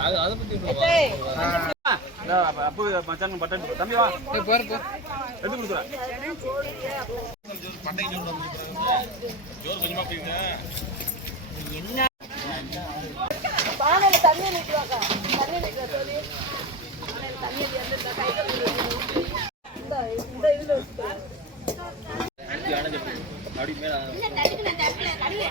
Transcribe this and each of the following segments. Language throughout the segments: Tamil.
அதை பத்தி அப்போ மச்சான் பட்டன் தம்பி வா. போறப்போ எடுத்து கொடுக்குறேன் பானையில தண்ணி நிற்கிறாக்கா தண்ணி நிற்கிற சொல்லி பானையில தண்ணி வந்து இந்த கை கழுவுறது. இந்த இந்த இதுல வச்சுக்கலாம் அப்படி மேல தம்பி என்னடா தம்பி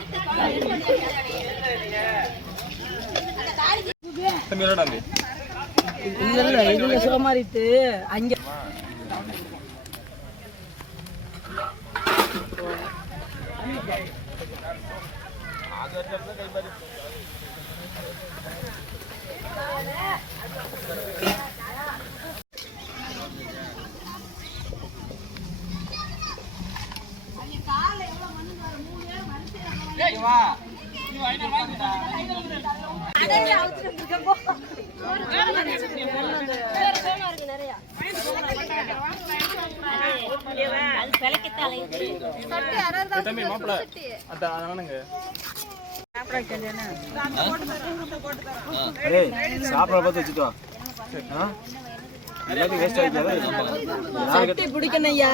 இல்ல இதுல சோமாரிட்டு அங்க ஏய், சாப்பிட பார்த்து வச்சுட்டு வா. எல்லாத்தையும் வேஸ்ட் ஆகிட்டு பிடிக்கணும் ஐயா.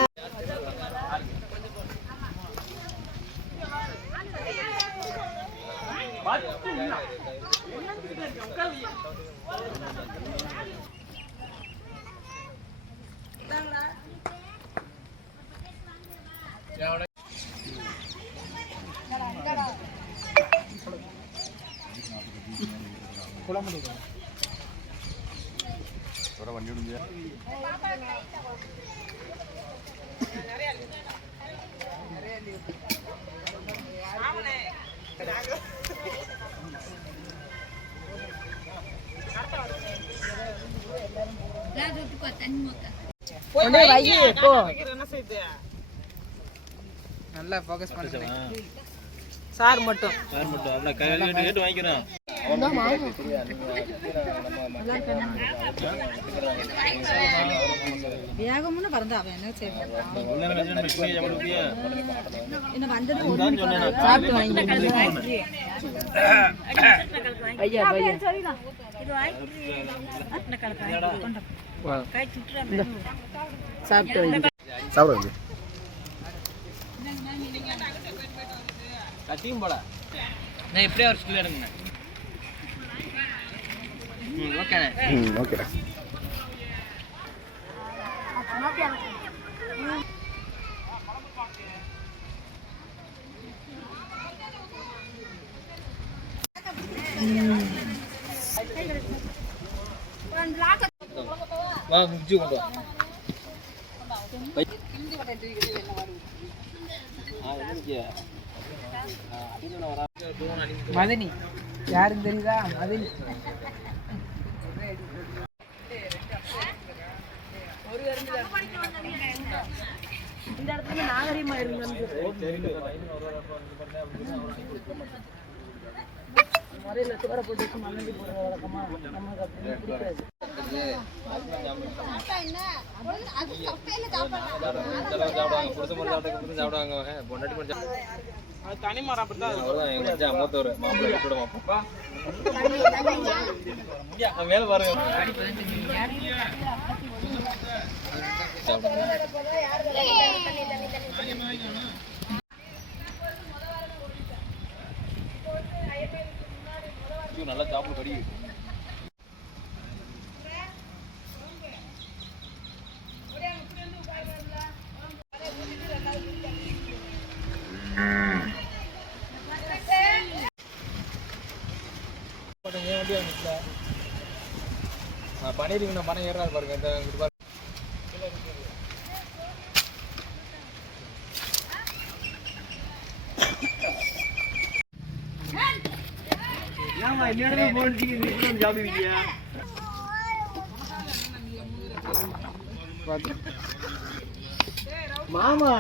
குழம்பு வண்டி முடிஞ்சா நிறைய நிறைய கொண்டு வை போ. நல்லா ஃபோக்கஸ் பண்ணுங்க. சார். மட்டும். சார் மட்டும். அவ்வளோ கையில் கேட்டு வாங்கிக்கிறேன் வேகம்னு பறந்தா அவன் என்ன செய்வான்? சாப்பிட்டு வாங்கி சாப்பிட்டு வாங்கி. சாப்பிட கட்டியும் போல நான் எப்படியே ஒரு ஸ்கில் எடுங்க ம் ஓகேடா வா மிக்ஸி கொண்டு வா மதனி யாரும் தெரியுதா மதனி இந்த இடத்துல நாகரிகமா இருந்தது முறையில சுவரை போட்டு வச்சு மண்ணடி போடுற வழக்கமா நமக்கு அப்படி பிடிக்காது சாப்பிடுவாங்க சாப்பிட்டு சாப்பிடுவாங்க தனி மரம் மூத்தவர் மாப்பிள்ளை விட்டுட மாப்பா மேல பாருங்க ஐயோ, நல்லா சாப்பிடு கடி பண்ணிருக்கீங்க மரம் ஏறாது பாருங்க. இந்த இங்கிட்டு பாருங்க மாமா.